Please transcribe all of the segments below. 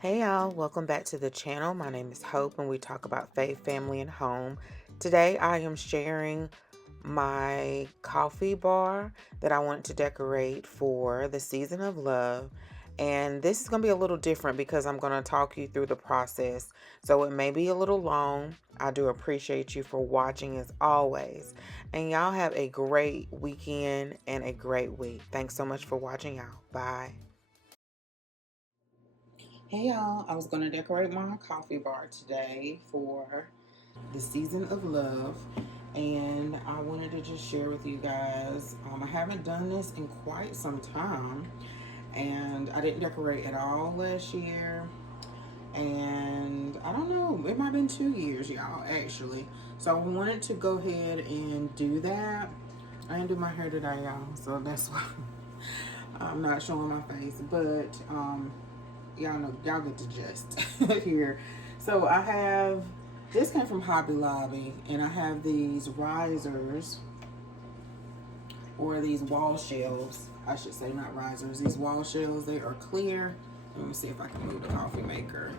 Hey y'all, welcome back to the channel. My name is Hope and we talk about faith, family, and home. Today I am sharing my coffee bar that I want to decorate for the season of love. And this is going to be a little different because I'm going to talk you through the process. So it may be a little long. I do appreciate you for watching as always. And y'all have a great weekend and a great week. Thanks so much for watching y'all. Bye. Hey y'all, I was going to decorate my coffee bar today for the season of love, and I wanted to just share with you guys. I haven't done this in quite some time, and I didn't decorate at all last year, and I don't know, it might have been 2 years, y'all, actually. So I wanted to go ahead and do that. I didn't do my hair today, y'all, so that's why I'm not showing my face, but y'all know, y'all get the gist here. So I have, this came from Hobby Lobby, and I have these risers, or these wall shelves, I should say, not risers, these wall shelves. They are clear. Let me see if I can move the coffee maker.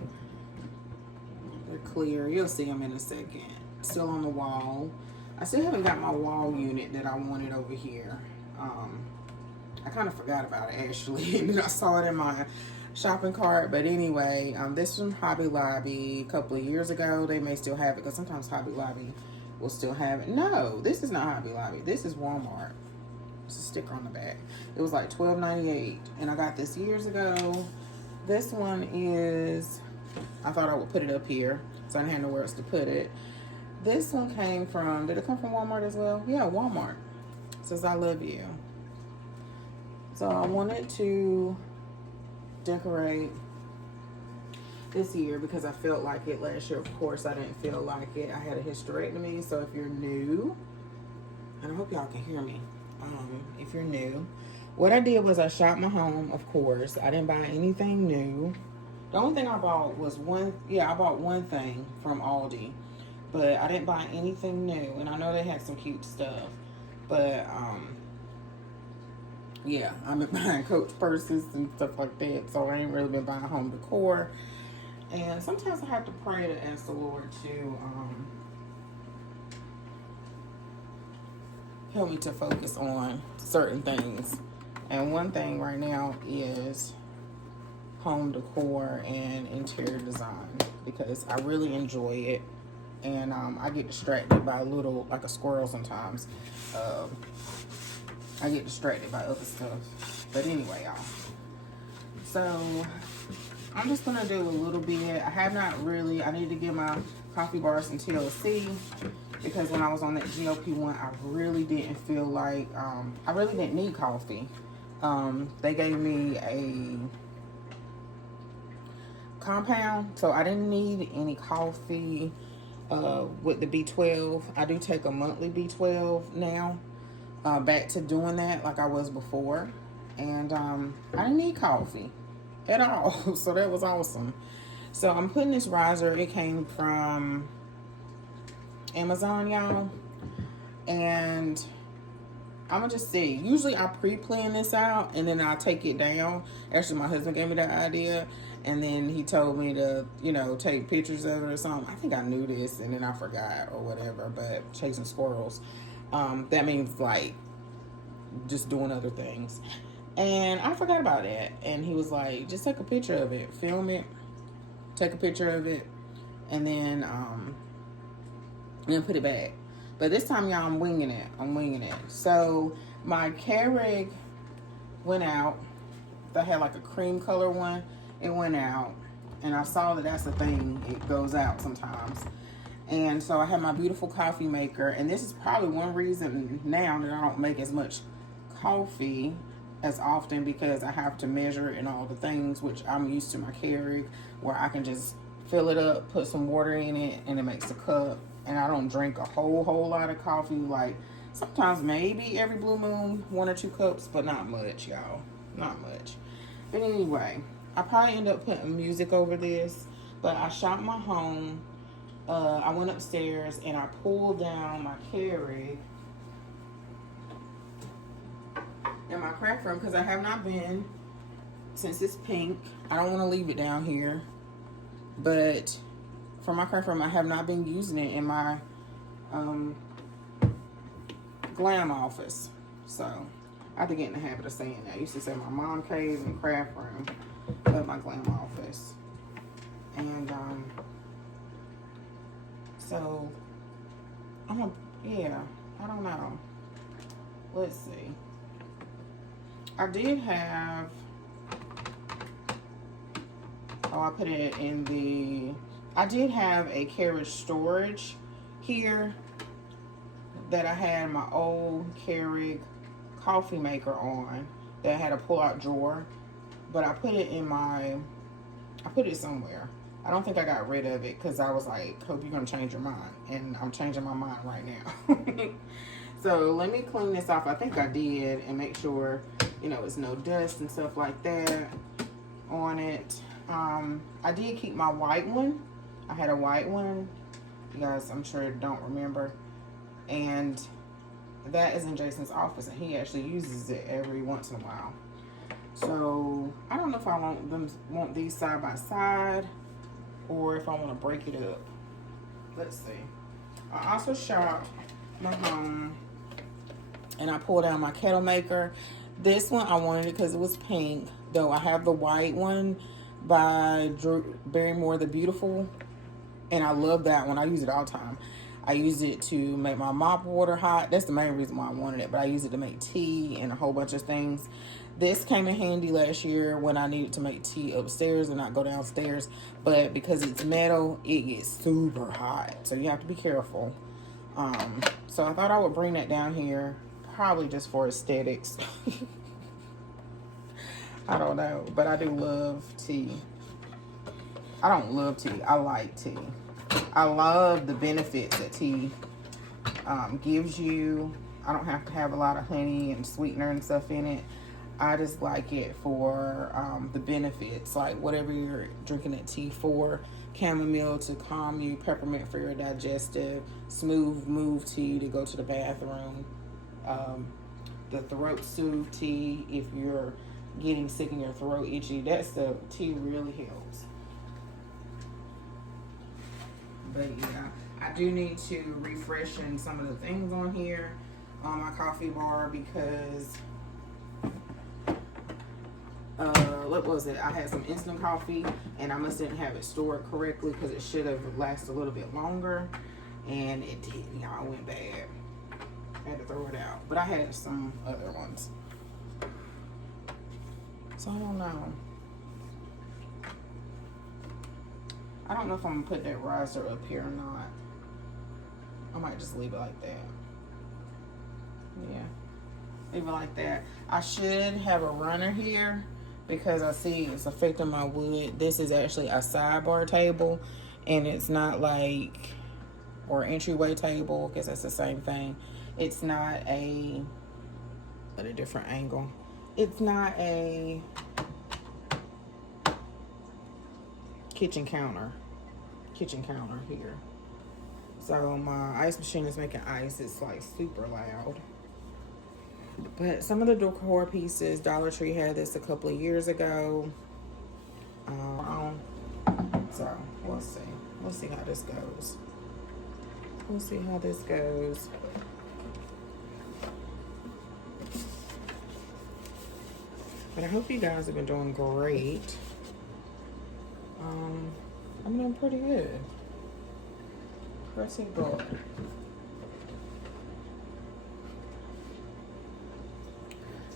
They're clear. You'll see them in a second. Still on the wall. I still haven't got my wall unit that I wanted over here. I kind of forgot about it actually, and then I saw it in my shopping cart. But anyway, this is from Hobby Lobby a couple of years ago. They may still have it because sometimes Hobby Lobby will still have it. No, this is not Hobby Lobby. This is Walmart. It's a sticker on the back. It was like $12.98, and I got this years ago. This one is, I thought I would put it up here, so I didn't have nowhere else to put it. This one came from, did it come from Walmart as well? Yeah, Walmart. It says I love you. So I wanted to decorate this year because I felt like it last year. Of course, I didn't feel like it. I had a hysterectomy, so if you're new, and I hope y'all can hear me, if you're new, what I did was I shot my home, of course. I didn't buy anything new. The only thing I bought was I bought one thing from Aldi, but I didn't buy anything new. And I know they had some cute stuff, but yeah, I've been buying Coach purses and stuff like that, so I ain't really been buying home decor. And sometimes I have to pray to ask the Lord to help me to focus on certain things. And one thing right now is home decor and interior design, because I really enjoy it. And I get distracted by like a squirrel sometimes. I get distracted by other stuff. But anyway, y'all. So I'm just gonna do a little bit. I need to give my coffee bar some TLC, because when I was on that GLP-1, I really didn't feel like, I really didn't need coffee. They gave me a compound, so I didn't need any coffee with the B12. I do take a monthly B12 now. Back to doing that like I was before, and I didn't need coffee at all. So that was awesome. So I'm putting this riser, it came from Amazon, y'all, and I'm gonna just see. Usually I pre-plan this out and then I'll take it down. Actually, my husband gave me that idea, and then he told me to, take pictures of it or something. I think I knew this and then I forgot or whatever, but chasing squirrels. That means like just doing other things. And I forgot about that. And he was like, just take a picture of it, film it, take a picture of it, and then put it back. But this time, y'all, I'm winging it. So my Keurig went out. I had like a cream color one. It went out. And I saw that that's the thing. It goes out sometimes. And so I have my beautiful coffee maker. And this is probably one reason now that I don't make as much coffee as often, because I have to measure it and all the things, which I'm used to my Keurig, where I can just fill it up, put some water in it, and it makes a cup. And I don't drink a whole lot of coffee. Like sometimes maybe every blue moon, 1 or 2 cups, but not much, y'all. Not much. But anyway, I probably end up putting music over this. But I shot my home. I went upstairs and I pulled down my Keurig in my craft room, because I have not been since it's pink, I don't want to leave it down here. But for my craft room, I have not been using it in my glam office. So I have to get in the habit of saying that. I used to say my mom cave and craft room, but my glam office. And so yeah, I don't know. Let's see. I did have, I put it in the, I did have a carriage storage here that I had my old Keurig coffee maker on that had a pull-out drawer, but I put it in my, I put it somewhere. I don't think I got rid of it because I was like, hope you're going to change your mind. And I'm changing my mind right now. So let me clean this off. I think I did, and make sure, you know, it's no dust and stuff like that on it. I did keep my white one. I had a white one. You guys, I'm sure don't remember. And that is in Jason's office, and he actually uses it every once in a while. So I don't know if I want these side by side, or if I want to break it up. Let's see. I also shopped my home, and I pulled out my kettle maker. This one I wanted it because it was pink, though I have the white one by Drew Barrymore the Beautiful, and I love that one. I use it all the time. I use it to make my mop water hot. That's the main reason why I wanted it, but I use it to make tea and a whole bunch of things. This came in handy last year when I needed to make tea upstairs and not go downstairs, but because it's metal, it gets super hot, so you have to be careful. So I thought I would bring that down here, probably just for aesthetics. I don't know, but I do love tea. I don't love tea, I like tea. I love the benefits that tea gives you. I don't have to have a lot of honey and sweetener and stuff in it. I just like it for the benefits, like whatever you're drinking that tea for. Chamomile to calm you, peppermint for your digestive, smooth move tea to go to the bathroom, the throat soothe tea if you're getting sick and your throat itchy. That stuff, tea really helps. But yeah, I do need to refreshen some of the things on here on my coffee bar because what was it? I had some instant coffee and I must didn't have it stored correctly because it should have lasted a little bit longer, and it didn't. Y'all, went bad. I had to throw it out, but I had some other ones. So I don't know. I don't know if I'm gonna put that riser up here or not. I might just leave it like that. Yeah, leave it like that. I should have a runner here because I see it's affecting my wood. This is actually a sidebar table, and it's not like, or entryway table, because that's the same thing. It's not a, at a different angle. It's not a kitchen counter here. So my ice machine is making ice. It's like super loud. But some of the decor pieces, Dollar Tree had this a couple of years ago. So we'll see. We'll see how this goes. We'll see how this goes. But I hope you guys have been doing great. I'm doing pretty good. Pretty good.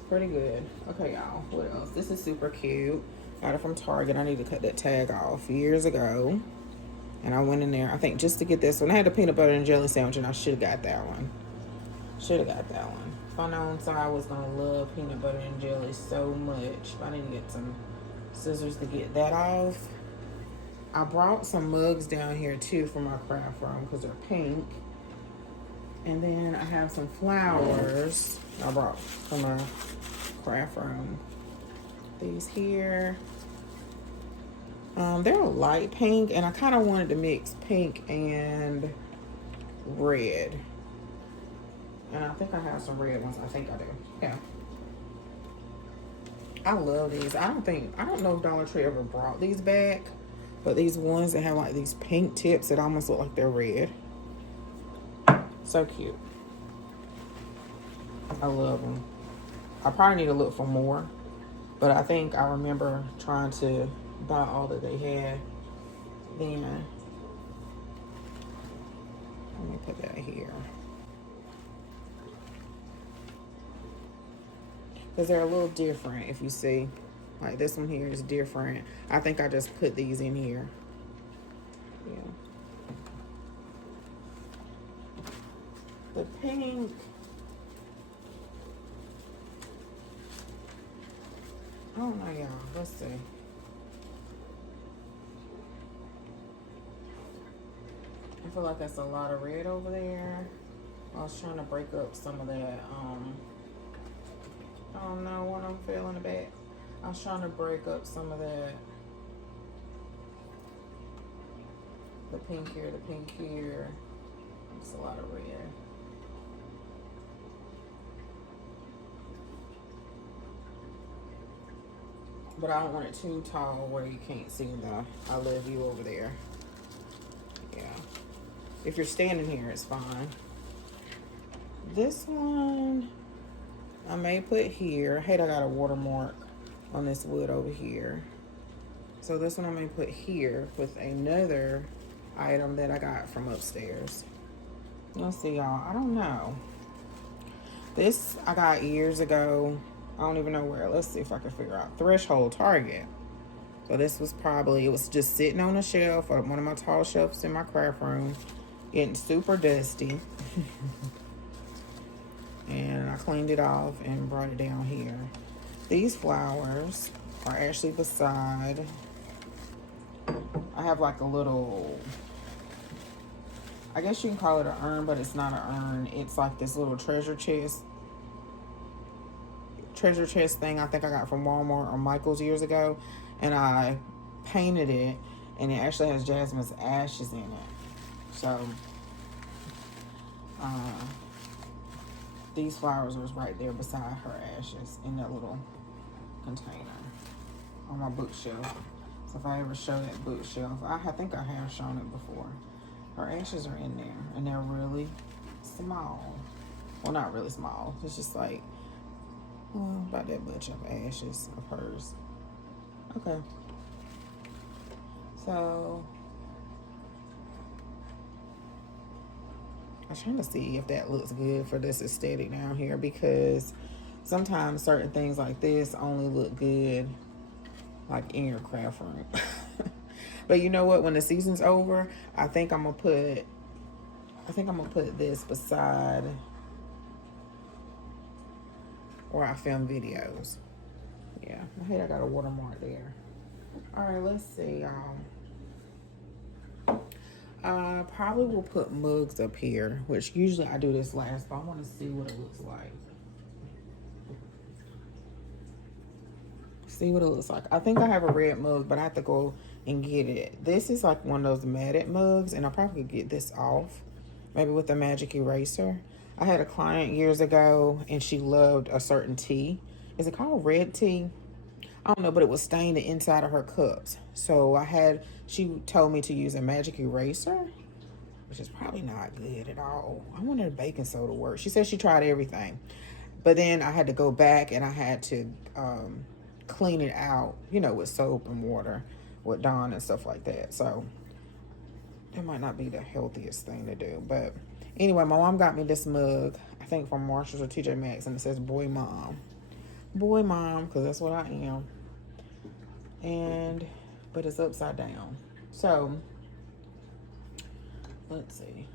Pretty good. Okay, y'all. What else? This is super cute. Got it from Target. I need to cut that tag off years ago. And I went in there, I think, just to get this one. I had a peanut butter and jelly sandwich, and I should have got that one. Should have got that one. If I known so I was going to love peanut butter and jelly so much. I didn't get some scissors to get that off. I brought some mugs down here, too, for my craft room because they're pink. And then I have some flowers I brought from my craft room. These here. They're a light pink, and I kind of wanted to mix pink and red. And I think I have some red ones. I think I do. Yeah. I love these. I don't know if Dollar Tree ever brought these back, but these ones that have like these pink tips that almost look like they're red. So cute. I love them. I probably need to look for more, but I think I remember trying to buy all that they had then. Let me put that here. Because they're a little different, if you see. Like this one here is different. I think I just put these in here. Yeah. The pink. I don't know, y'all. Let's see. I feel like that's a lot of red over there. I was trying to break up some of that. I don't know what I'm feeling back. I was trying to break up some of that. The pink here, the pink here. It's a lot of red. But I don't want it too tall where you can't see the I love you over there. Yeah. If you're standing here, it's fine. This one, I may put here. I hate I got a watermark on this wood over here. So this one I may put here with another item that I got from upstairs. Let's see, y'all. I don't know. This I got years ago. I don't even know where. Let's see if I can figure out. Threshold, Target. So this was probably, it was just sitting on a shelf, or one of my tall shelves in my craft room, getting super dusty. And I cleaned it off and brought it down here. These flowers are actually beside, I have like a little, I guess you can call it an urn, but it's not an urn. It's like this little treasure chest thing I think I got from Walmart or Michael's years ago, and I painted it, and it actually has Jasmine's ashes in it. So these flowers was right there beside her ashes in that little container on my bookshelf. So if I ever show that bookshelf, I think I have shown it before. Her ashes are in there, and they're really small. Well, not really small. It's just like, well, about that much of ashes of hers. Okay. So I'm trying to see if that looks good for this aesthetic down here, because sometimes certain things like this only look good like in your craft room. But you know what? When the season's over, I think I'm gonna put this beside where I film videos. Yeah, I hate I got a watermark there. All right, let's see, y'all. Probably will put mugs up here, which usually I do this last, but I want to see what it looks like. See what it looks like. I think I have a red mug, but I have to go and get it. This is like one of those matted mugs, and I'll probably get this off, maybe with a magic eraser. I had a client years ago, and she loved a certain tea. Is it called red tea? I don't know, but it was stained the inside of her cups. So she told me to use a magic eraser, which is probably not good at all. I wonder if baking soda works. She said she tried everything. But then I had to go back, and I had to clean it out, with soap and water with Dawn and stuff like that. So it might not be the healthiest thing to do. But anyway, my mom got me this mug, I think from Marshalls or TJ Maxx, and it says boy mom. Boy mom, because that's what I am. But it's upside down. So let's see.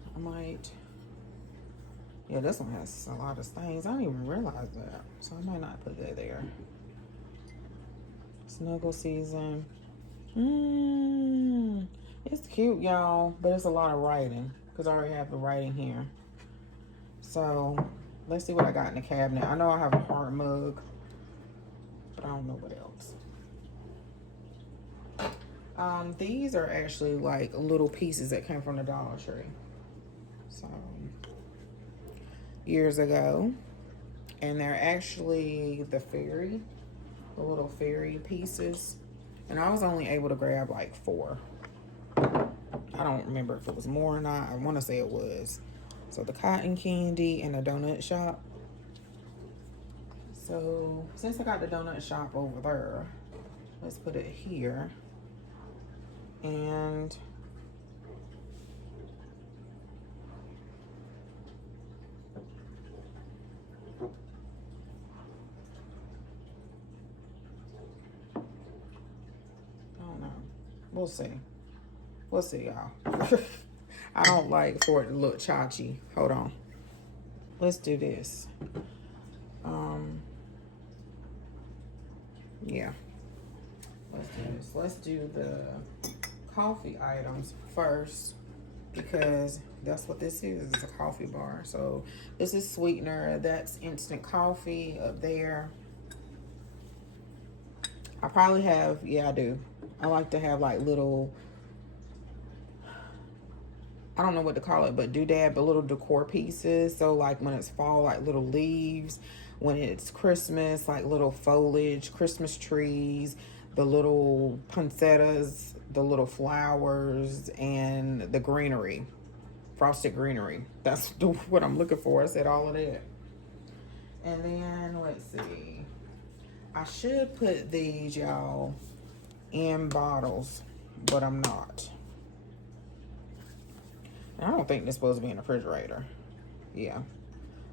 Yeah, this one has a lot of stains. I didn't even realize that. So I might not put that there. Snuggle season. It's cute, y'all, but it's a lot of writing because I already have the writing here. So let's see what I got in the cabinet. I know I have a hard mug, but I don't know what else. These are actually like little pieces that came from the Dollar Tree. So years ago, and they're actually the fairy the little fairy pieces. And I was only able to grab like 4. I don't remember if it was more or not. I want to say it was. So the cotton candy and the donut shop. So since I got the donut shop over there, let's put it here. And I don't know. We'll see. We'll see, y'all. I don't like for it to look chachi. Hold on. Let's do this. Yeah. Let's do this. Let's do the coffee items first because that's what this is. It's a coffee bar. So this is sweetener. That's instant coffee up there. I probably have, yeah, I do. I like to have like little, I don't know what to call it, but doodad, but little decor pieces. So like when it's fall, like little leaves. When it's Christmas, like little foliage, Christmas trees, the little poinsettias, the little flowers, and the greenery, frosted greenery. That's what I'm looking for. I said all of that. And then, let's see. I should put these, y'all, in bottles, but I'm not. I don't think they're supposed to be in the refrigerator. Yeah,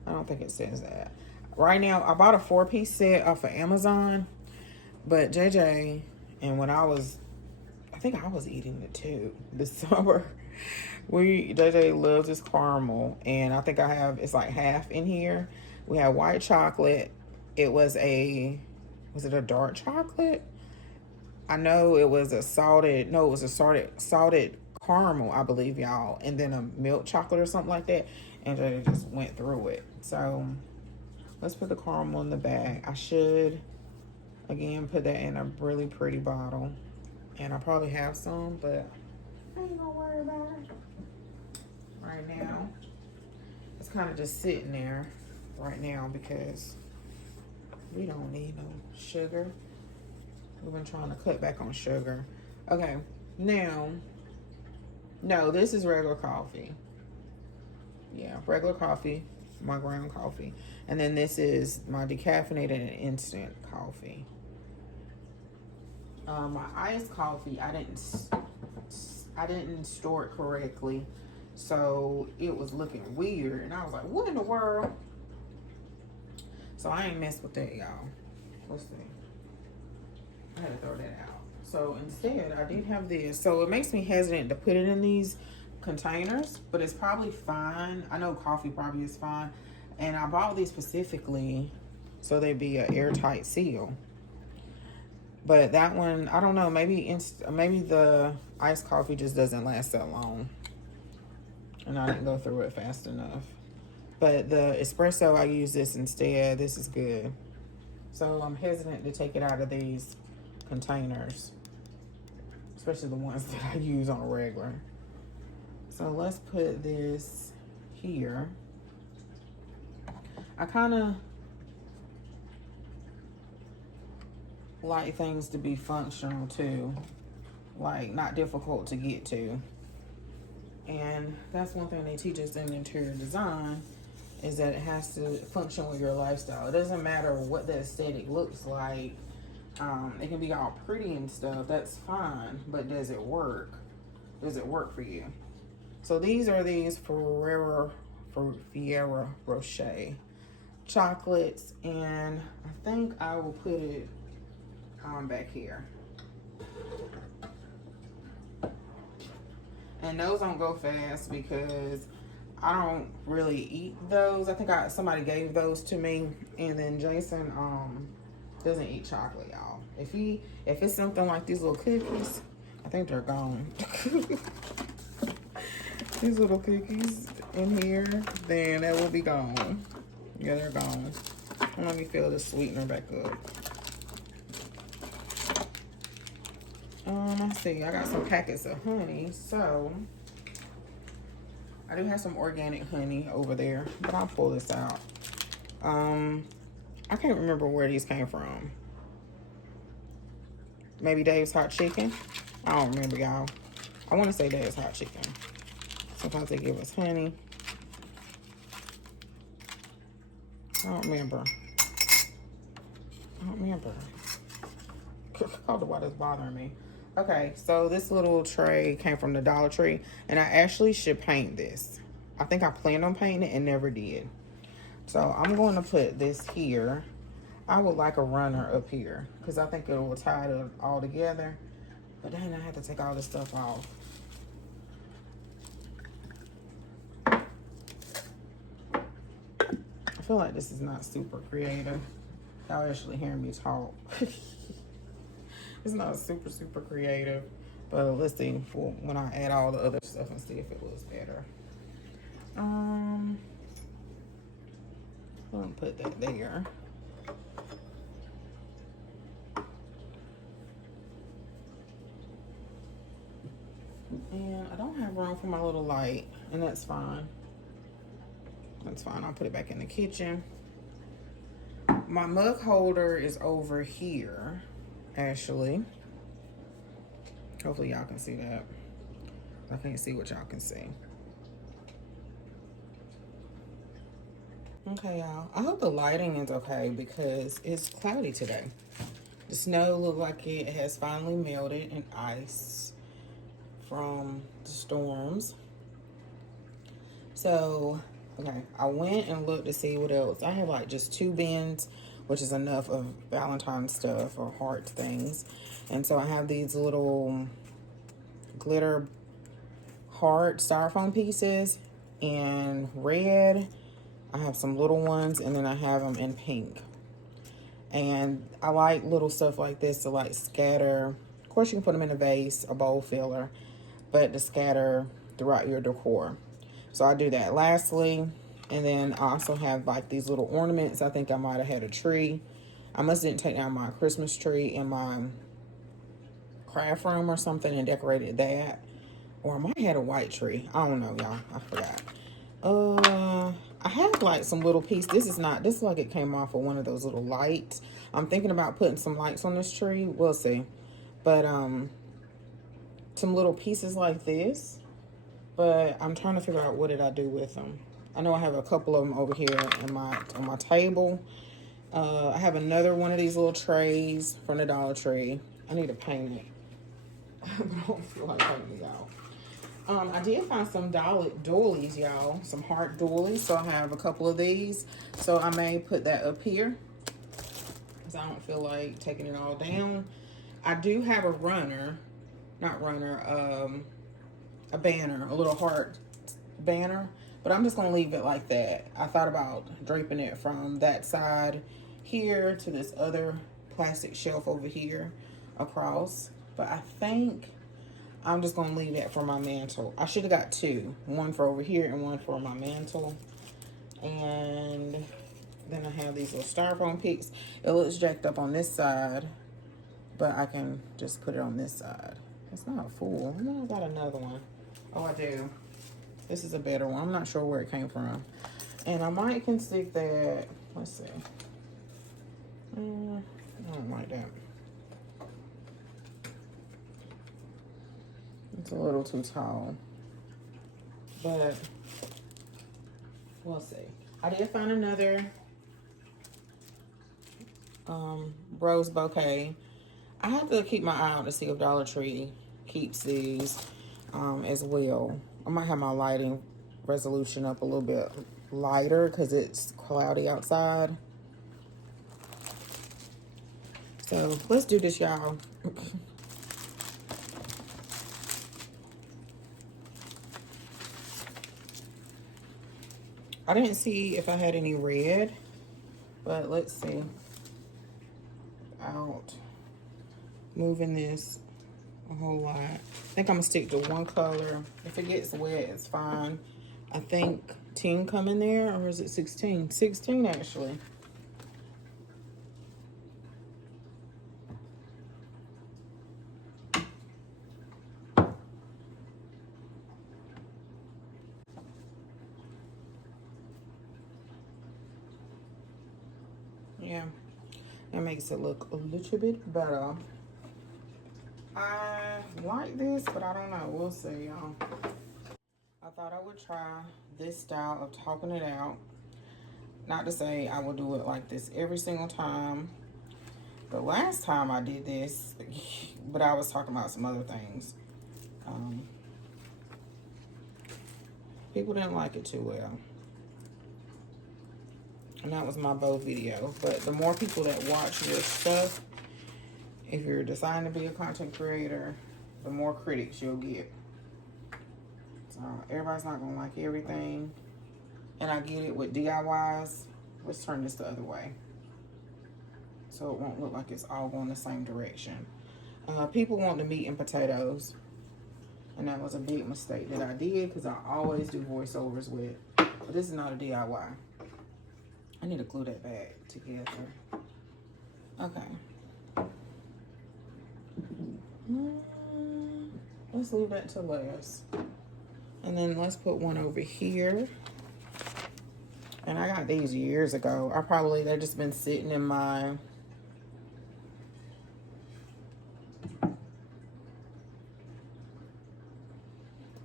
I don't think it says that. Right now, I bought a 4-piece set off of Amazon, but JJ, and when I think I was eating it too this summer. JJ loves this caramel, and I think it's like half in here. We had white chocolate. Was it a dark chocolate? I know it was a salted caramel, I believe, y'all, and then a milk chocolate or something like that, and JJ just went through it. So let's put the caramel in the bag. I should, again, put that in a really pretty bottle. And I probably have some, but I ain't gonna worry about it right now. It's kind of just sitting there right now because we don't need no sugar. We've been trying to cut back on sugar. Okay, now, no, this is regular coffee. Yeah, regular coffee, my ground coffee. And then this is my decaffeinated and instant coffee. My iced coffee, I didn't store it correctly, so it was looking weird, and I was like, what in the world? So I ain't messed with that, y'all. Let's see. I had to throw that out. So instead, I did have this. So it makes me hesitant to put it in these containers, but it's probably fine. I know coffee probably is fine. And I bought these specifically so they'd be an airtight seal. But that one, I don't know, maybe the iced coffee just doesn't last that long. And I didn't go through it fast enough. But the espresso, I use this instead. This is good. So I'm hesitant to take it out of these containers, especially the ones that I use on a regular. So let's put this here. I kind of like things to be functional too, like not difficult to get to. And that's one thing they teach us in interior design, is that it has to function with your lifestyle. It doesn't matter what the aesthetic looks like. It can be all pretty and stuff, that's fine, but does it work? Does it work for you? So these are these Ferrero Rocher chocolates, and I think I will put it back here. And those don't go fast because I don't really eat those. I think somebody gave those to me, and then Jason doesn't eat chocolate, y'all. If it's something like these little cookies, I think they're gone. These little cookies in here, then that will be gone. Yeah, they're gone. Let me fill the sweetener back up. Let's see, I got some packets of honey, so I do have some organic honey over there, but I'll pull this out. I can't remember where these came from. Maybe Dave's Hot Chicken. I don't remember, y'all. I want to say Dave's Hot Chicken. Sometimes they give us honey. I don't remember. I don't know why that's bothering me. Okay, so this little tray came from the Dollar Tree, and I actually should paint this. I think I planned on painting it and never did. So I'm going to put this here. I would like a runner up here because I think it will tie it all together. But then I have to take all this stuff off. I feel like this is not super creative. Y'all actually hearing me talk. It's not super creative. But let's see when I add all the other stuff and see if it looks better. I'm gonna put that there. And I don't have room for my little light, and that's fine. That's fine. I'll put it back in the kitchen. My mug holder is over here, actually. Hopefully y'all can see that. I can't see what y'all can see. Okay, y'all. I hope the lighting is okay because it's cloudy today. The snow looked like it has finally melted and ice from the storms. So, okay, I went and looked to see what else. I have like just 2 bins, which is enough of Valentine's stuff or heart things. And so I have these little glitter heart styrofoam pieces in red. I have some little ones, and then I have them in pink. And I like little stuff like this to like scatter. Of course, you can put them in a vase, a bowl filler, but to scatter throughout your decor. So I do that lastly. And then I also have like these little ornaments. I think I might have had a tree. I must didn't take down my Christmas tree in my craft room or something and decorated that. Or I might have had a white tree. I don't know, y'all. I forgot. I have like some little piece. This is like it came off of one of those little lights. I'm thinking about putting some lights on this tree. We'll see. But some little pieces like this. But I'm trying to figure out what did I do with them. I know I have a couple of them over here on my table. I have another one of these little trays from the Dollar Tree. I need to paint it. I don't feel like painting it out. I did find some doilies, y'all. Some heart doilies. So I have a couple of these. So I may put that up here, because I don't feel like taking it all down. I do have a runner. Not runner. A banner. A little heart banner. But I'm just going to leave it like that. I thought about draping it from that side here to this other plastic shelf over here across. But I think I'm just going to leave that for my mantle. I should have got 2. One for over here and one for my mantle. And then I have these little styrofoam picks. It looks jacked up on this side, but I can just put it on this side. It's not full. I know I got another one. Oh, I do. This is a better one. I'm not sure where it came from. And I might can stick that. Let's see. I don't like that. It's a little too tall. But we'll see. I did find another rose bouquet. I have to keep my eye out to see if Dollar Tree keeps these as well. I might have my lighting resolution up a little bit lighter because it's cloudy outside. So let's do this, y'all. I didn't see if I had any red, but let's see. Out moving this a whole lot. I think I'm gonna stick to one color. If it gets wet, it's fine. I think 10 come in there, or is it 16? 16 actually. Yeah, that makes it look a little bit better. like this, but I don't know. We'll see, y'all. I thought I would try this style of topping it out. Not to say I will do it like this every single time. The last time I did this, but I was talking about some other things. People didn't like it too well. And that was my bow video. But the more people that watch your stuff, if you're deciding to be a content creator, the more critics you'll get. So everybody's not gonna like everything. And I get it with DIYs. Let's turn this the other way, so it won't look like it's all going the same direction. People want the meat and potatoes. And that was a big mistake that I did, because I always do voiceovers with. But this is not a DIY. I need to glue that back together. Okay. Let's leave that to last. And then let's put one over here. And I got these years ago. They've just been sitting in my...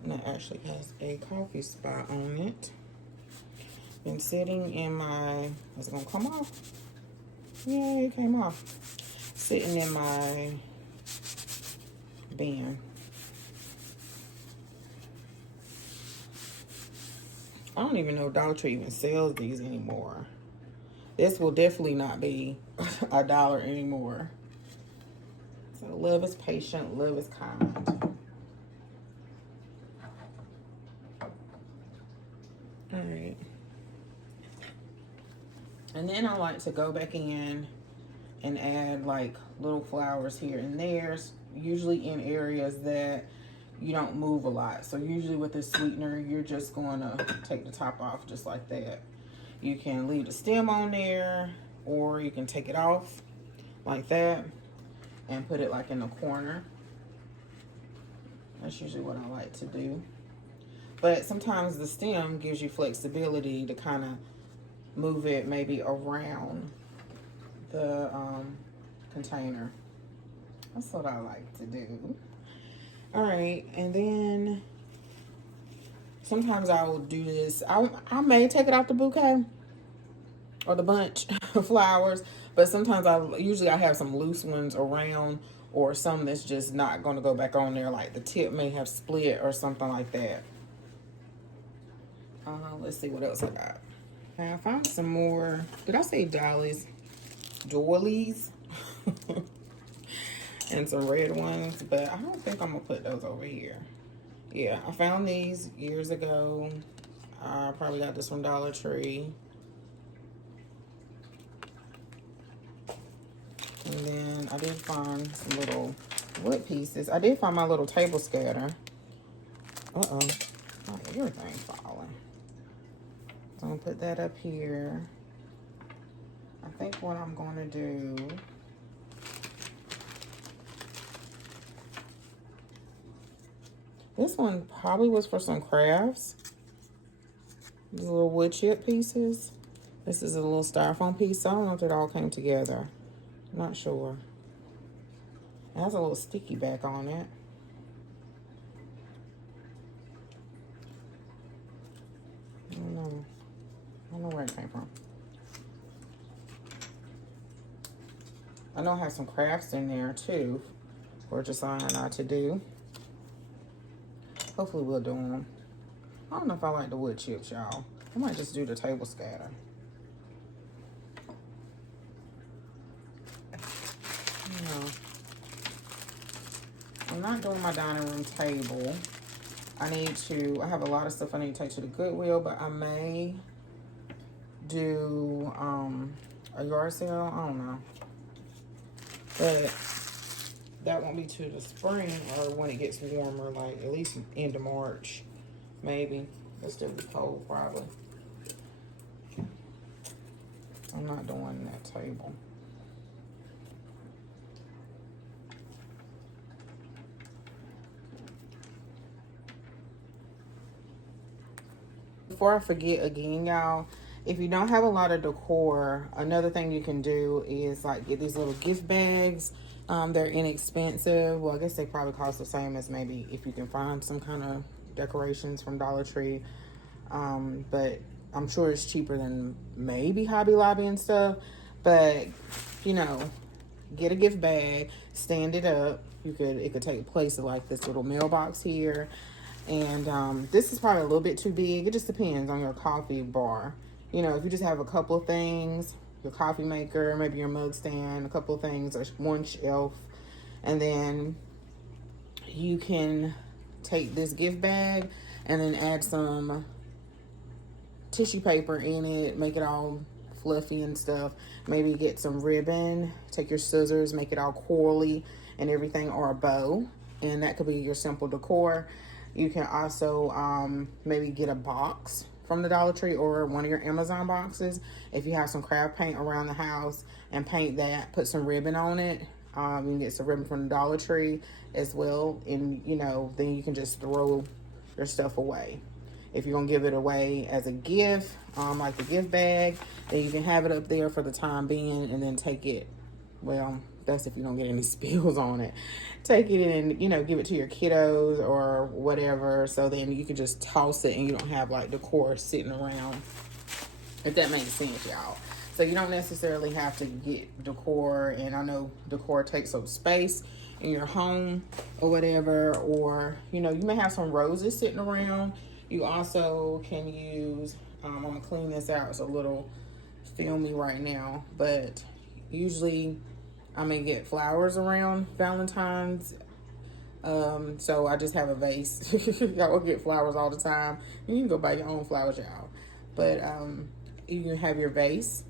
And it actually has a coffee spot on it. Been sitting in my... Is it gonna come off? Yeah, it came off. Sitting in my bin. I don't even know if Dollar Tree even sells these anymore. This will definitely not be $1 anymore. So love is patient, love is kind. All right. And then I like to go back in and add like little flowers here and there, usually in areas that you don't move a lot. So usually with this sweetener, you're just going to take the top off just like that. You can leave the stem on there, or you can take it off like that and put it like in the corner. That's usually what I like to do. But sometimes the stem gives you flexibility to kind of move it maybe around the container. That's what I like to do. All right, and then sometimes I will do this. I may take it out the bouquet or the bunch of flowers, but sometimes usually I have some loose ones around, or some that's just not going to go back on there, like the tip may have split or something like that. Let's see what else I got. I found some more. Did I say doilies? And some red ones, but I don't think I'm gonna put those over here. Yeah, I found these years ago. I probably got this from Dollar Tree. And then I did find some little wood pieces. I did find my little table scatter. Uh-oh, not everything falling. So I'm gonna put that up here. I think what I'm gonna do, this one probably was for some crafts. These little wood chip pieces. This is a little styrofoam piece. I don't know if it all came together. I'm not sure. It has a little sticky back on it. I don't know. I don't know where it came from. I know I have some crafts in there too for Josiah and I to do. Hopefully we'll do them. I don't know if I like the wood chips, y'all. I might just do the table scatter. No. I'm not doing my dining room table. I have a lot of stuff I need to take to the Goodwill, but I may do a yard sale. I don't know. But that won't be to the spring, or when it gets warmer, like at least end of March, maybe. It'll still be cold, probably. I'm not doing that table. Before I forget again, y'all, if you don't have a lot of decor, another thing you can do is like get these little gift bags. They're inexpensive. Well, I guess they probably cost the same as maybe if you can find some kind of decorations from Dollar Tree. But I'm sure it's cheaper than maybe Hobby Lobby and stuff. But, you know, get a gift bag, stand it up. It could take place of like this little mailbox here. And this is probably a little bit too big. It just depends on your coffee bar. You know, if you just have a couple of things, your coffee maker, maybe your mug stand, a couple of things, or one shelf, and then you can take this gift bag and then add some tissue paper in it, make it all fluffy and stuff. Maybe get some ribbon, take your scissors, make it all corally and everything, or a bow, and that could be your simple decor. You can also maybe get a box from the Dollar Tree or one of your Amazon boxes. If you have some craft paint around the house, and paint that, put some ribbon on it. You can get some ribbon from the Dollar Tree as well, and you know, then you can just throw your stuff away. If you're gonna give it away as a gift, like the gift bag, then you can have it up there for the time being, and then take it. Well, that's if you don't get any spills on it. Take it and, you know, give it to your kiddos or whatever. So then you can just toss it and you don't have like decor sitting around. If that makes sense, y'all. So you don't necessarily have to get decor. And I know decor takes up space in your home or whatever. Or, you know, you may have some roses sitting around. You also can use, I'm going to clean this out. It's a little filmy right now. But usually I may get flowers around Valentine's. So I just have a vase. Y'all get flowers all the time. You can go buy your own flowers, y'all. But you can have your vase.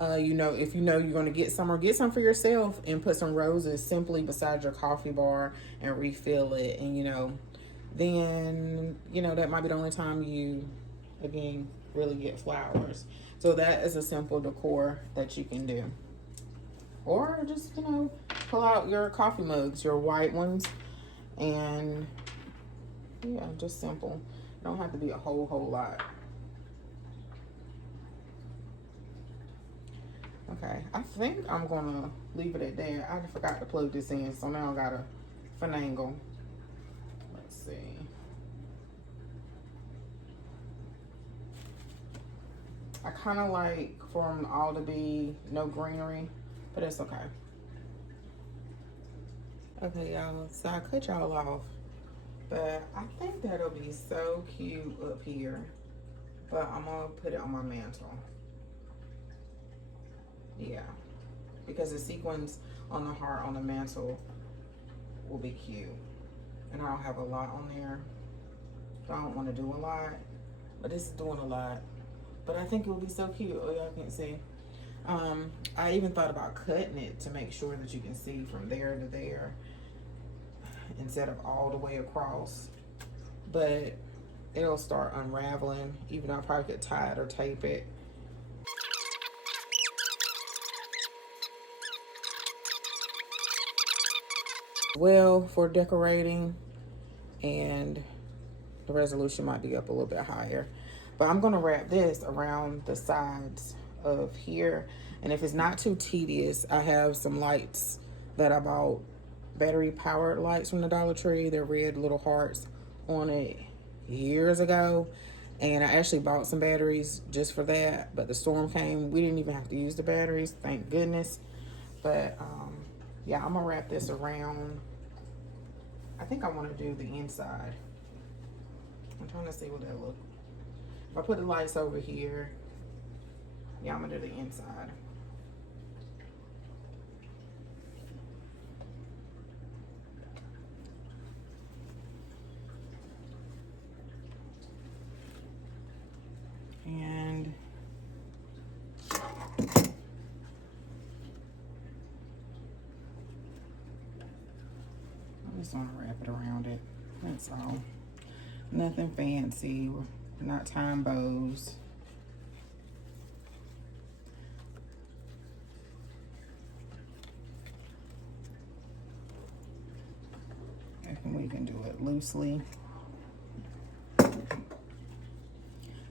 You know, if you know you're going to get some, or get some for yourself and put some roses simply beside your coffee bar and refill it. And, you know, then, you know, that might be the only time you, again, really get flowers. So that is a simple decor that you can do. Or just, you know, pull out your coffee mugs, your white ones, and yeah, just simple. Don't have to be a whole lot. Okay, I think I'm gonna leave it at that. I forgot to plug this in, so now I gotta finagle. Let's see. I kind of like for them all to be no greenery, but it's okay. Okay, y'all, so I cut y'all off, but I think that'll be so cute up here, but I'm gonna put it on my mantle. Yeah, because the sequins on the heart on the mantle will be cute, and I don't have a lot on there, so I don't want to do a lot, but this is doing a lot, but I think it will be so cute. Oh, y'all can't see. I even thought about cutting it to make sure that you can see from there to there instead of all the way across, but it'll start unraveling. Even though I probably could tie it or tape it. Well, for decorating, and the resolution might be up a little bit higher, but I'm gonna wrap this around the sides of here. And if it's not too tedious, I have some lights that I bought, battery powered lights from the Dollar Tree. They're red little hearts on it years ago, and I actually bought some batteries just for that, but the storm came. We didn't even have to use the batteries, thank goodness. But yeah, I'm gonna wrap this around. I think I want to do the inside. I'm trying to see what that looks. If I put the lights over here, yeah, I'm gonna do the inside. And I just want to wrap it around it. That's all. Nothing fancy. We're not tying bows. And we can do it loosely.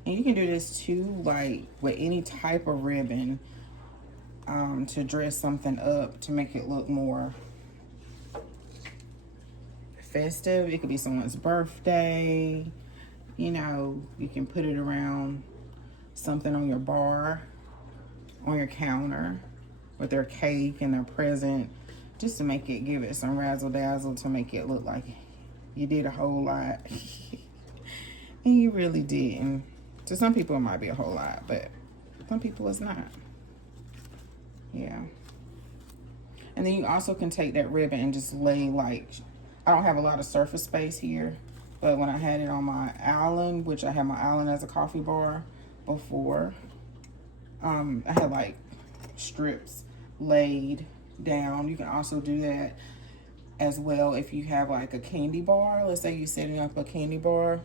And you can do this too, like with any type of ribbon, to dress something up to make it look more festive. It could be someone's birthday. You know, you can put it around something on your bar, on your counter, with their cake and their present, just to make it, give it some razzle dazzle, to make it look like you did a whole lot. And you really didn't. To some people it might be a whole lot, but some people it's not. Yeah. And then you also can take that ribbon and just lay, like, I don't have a lot of surface space here, but when I had it on my island, which I had my island as a coffee bar before, I had like strips laid down. You can also do that as well if you have like a candy bar. Let's say you're setting up a candy bar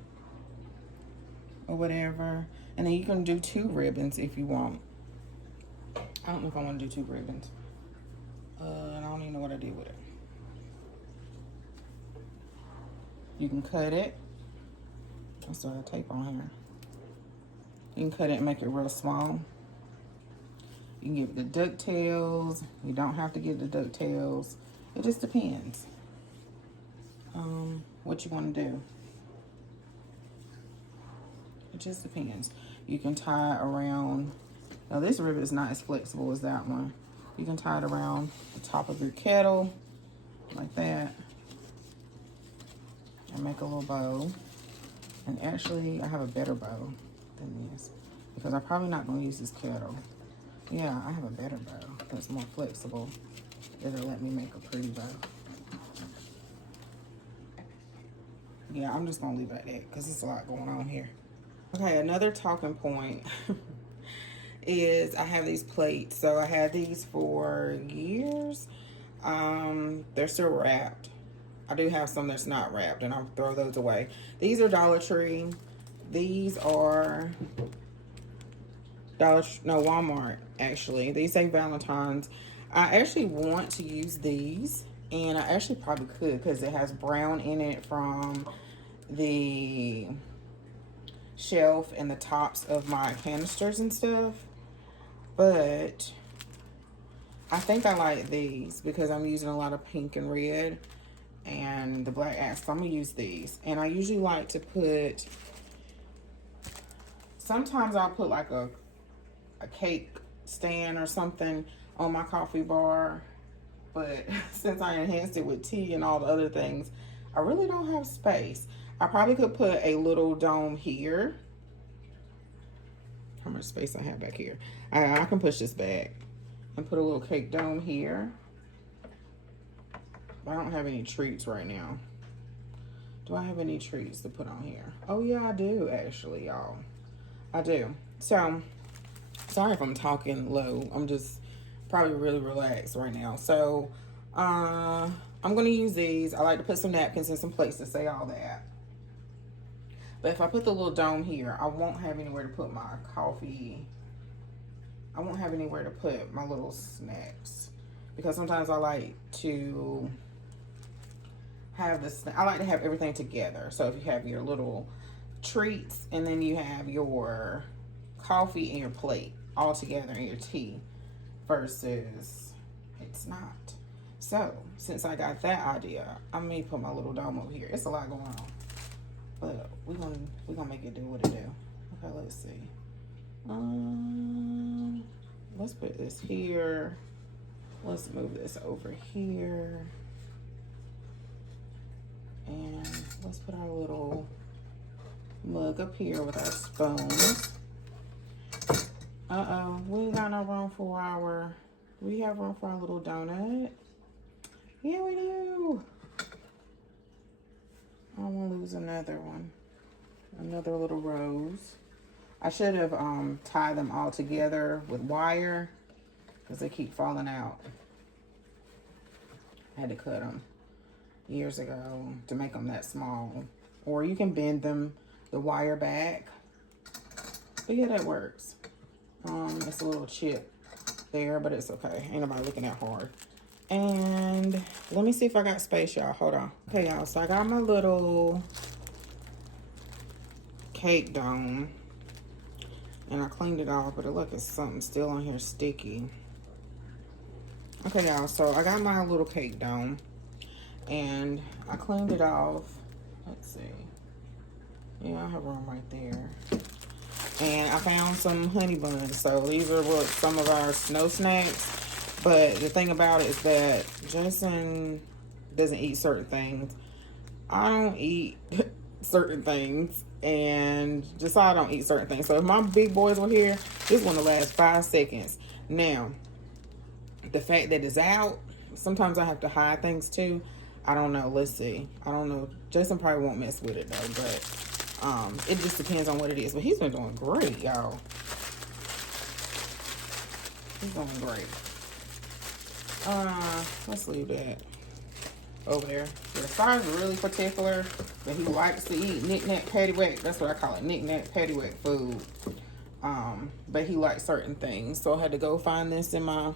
or whatever, and then you can do 2 ribbons if you want. I don't know if I want to do 2 ribbons. And I don't even know what I did with it. You can cut it. I still have tape on here. You can cut it and make it real small. You can give it the ducktails. You don't have to give the ducktails. It just depends what you want to do. It just depends. You can tie it around. Now this ribbon is not as flexible as that one. You can tie it around the top of your kettle like that and make a little bow. And actually I have a better bow than this because I'm probably not going to use this kettle. Yeah, I have a better bow that's more flexible. It'll let me make a pretty bow. Yeah, I'm just going to leave it like that because there's a lot going on here. Okay, another talking point is I have these plates. So I had these for years. They're still wrapped. I do have some that's not wrapped, and I'll throw those away. These are Dollar Tree. These are Walmart, actually. These say Valentine's. I actually want to use these, and I actually probably could because it has brown in it from the shelf and the tops of my canisters and stuff. But I think I like these because I'm using a lot of pink and red and the black accents. So I'm gonna use these. And I usually like to put, sometimes I'll put like a cake stand or something on my coffee bar, but since I enhanced it with tea and all the other things, I really don't have space. I probably could put a little dome here. How much space I have back here? I can push this back and put a little cake dome here. I don't have any treats right now. Do I have any treats to put on here? Oh yeah, I do actually, y'all. I do. So, sorry if I'm talking low. I'm just probably really relaxed right now. So, I'm gonna use these. I like to put some napkins and some plates to say all that. But if I put the little dome here, I won't have anywhere to put my coffee. I won't have anywhere to put my little snacks. Because sometimes I like to have this, I like to have everything together. So if you have your little treats and then you have your coffee and your plate all together and your tea versus it's not. So since I got that idea, I may put my little dome over here. It's a lot going on. But we're gonna make it do what it do. Okay, let's see. Let's put this here. Let's move this over here. And let's put our little mug up here with our spoons. Uh-oh, we ain't got no room for our, do we have room for our little donut? Yeah, we do. I don't want to lose another one. Another little rose. I should have tied them all together with wire because they keep falling out. I had to cut them years ago to make them that small. Or you can bend them, the wire back. But yeah, that works. It's a little chip there, but it's okay. Ain't nobody looking that hard. And let me see if I got space, y'all. Hold on. Okay, y'all. So I got my little cake dome. And I cleaned it off, but it look like something still on here sticky. Okay, y'all. So I got my little cake dome. and I cleaned it off. Let's see. Yeah, I have room right there. And I found some honey buns. So these are what some of our snow snacks. But the thing about it is that Jason doesn't eat certain things. I don't eat certain things, and just I don't eat certain things. So if my big boys were here, this one will last 5 seconds. Now, the fact that it's out, sometimes I have to hide things too. I don't know. Let's see. I don't know. Jason probably won't mess with it though, but it just depends on what it is. But he's been doing great, y'all. He's doing great. Let's leave that over there. The size is really particular, but he likes to eat knick-knack paddywhack. That's what I call it, knick-knack paddywhack food. But he likes certain things, so I had to go find this in my,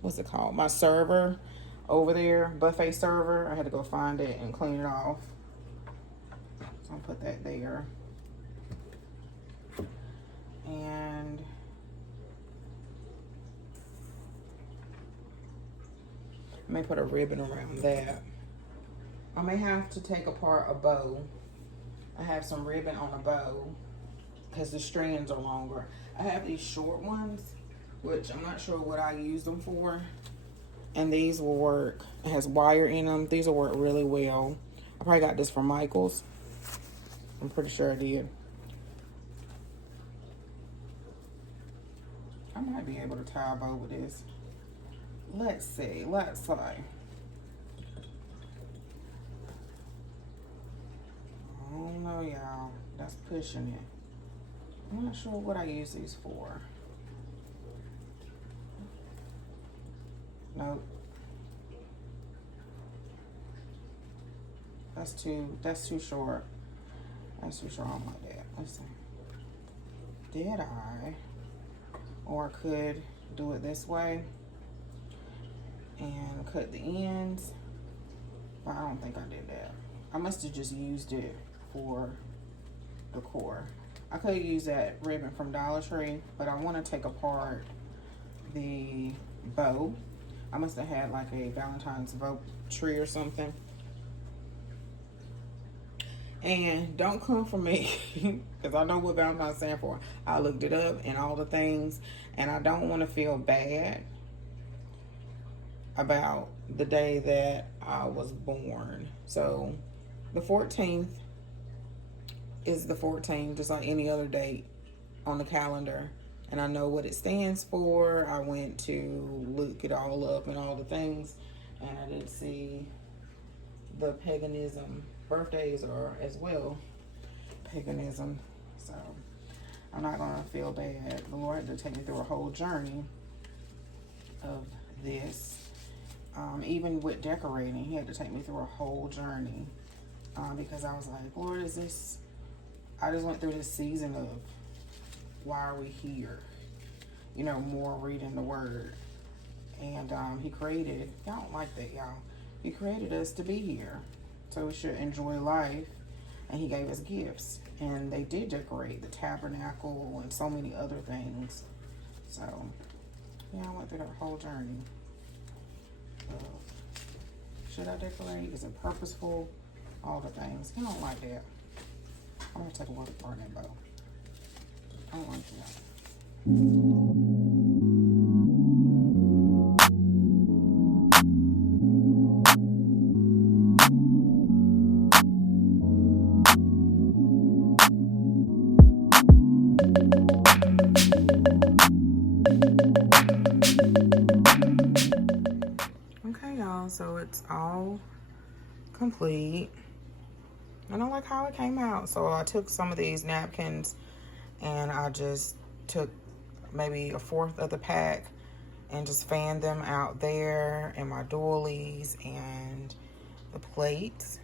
what's it called, my server over there, buffet server. I had to go find it and clean it off. So I'll put that there. And I may put a ribbon around that. I may have to take apart a bow. I have some ribbon on a bow because the strands are longer. I have these short ones, which I'm not sure what I use them for. And these will work. It has wire in them. These will work really well. I probably got this from Michael's. I'm pretty sure I did. I might be able to tie a bow with this. Let's see. Let's see. Oh no, y'all. That's pushing it. I'm not sure what I use these for. Nope. That's too short. That's too short. I don't like that. Let's see. Did I? Or I could do it this way and cut the ends. But I don't think I did that. I must have just used it for decor. I could use that ribbon from Dollar Tree, but I want to take apart the bow. I must have had like a Valentine's bow tree or something. And don't come for me, because I know what Valentine's stand for. I looked it up and all the things, and I don't want to feel bad about the day that I was born. So the 14th is the 14th, just like any other date on the calendar. And I know what it stands for. I went to look it all up and all the things, and I did see the paganism birthdays are as well paganism. So I'm not gonna feel bad. The Lord had to take me through a whole journey of this. Even with decorating, he had to take me through a whole journey, because I was like, Lord, is this, I just went through this season of why are we here, you know, more reading the word. And he created, y'all don't like that, y'all, he created us to be here, so we should enjoy life. And he gave us gifts, and they did decorate the tabernacle and so many other things. So yeah, I went through that whole journey of, should I decorate, is it purposeful, all the things. He don't like that. I'm gonna take a look at that bow. I don't like that. So it's all complete, and I like how it came out. So I took some of these napkins and I just took maybe a fourth of the pack and just fanned them out there, and my doilies and the plates.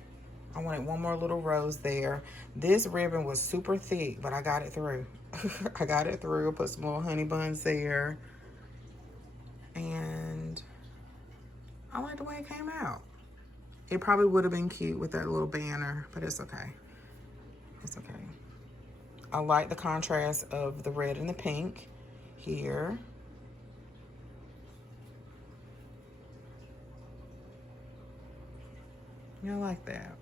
I wanted one more little rose there. This ribbon was super thick, but I got it through. I got it through. Put some little honey buns there, and I like the way it came out. It probably would have been cute with that little banner, but it's okay. It's okay. I like the contrast of the red and the pink here. You like that?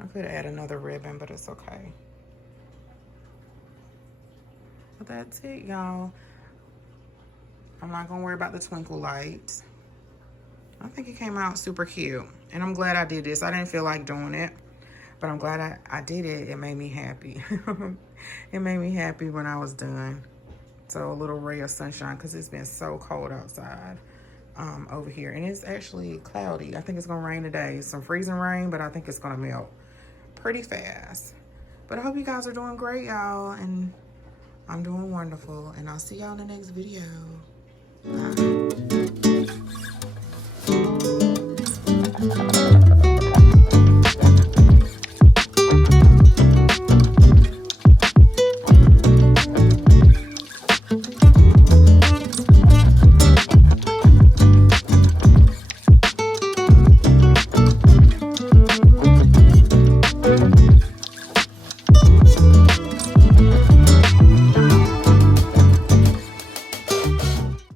I could add another ribbon, but it's okay. But that's it, y'all. I'm not gonna worry about the twinkle lights. I think it came out super cute. And I'm glad I did this. I didn't feel like doing it, but I'm glad I did it. It made me happy. It made me happy when I was done. So a little ray of sunshine, because it's been so cold outside over here. And it's actually cloudy. I think it's gonna rain today. Some freezing rain, but I think it's gonna melt pretty fast. But I hope you guys are doing great, y'all. And I'm doing wonderful. And I'll see y'all in the next video. Bye.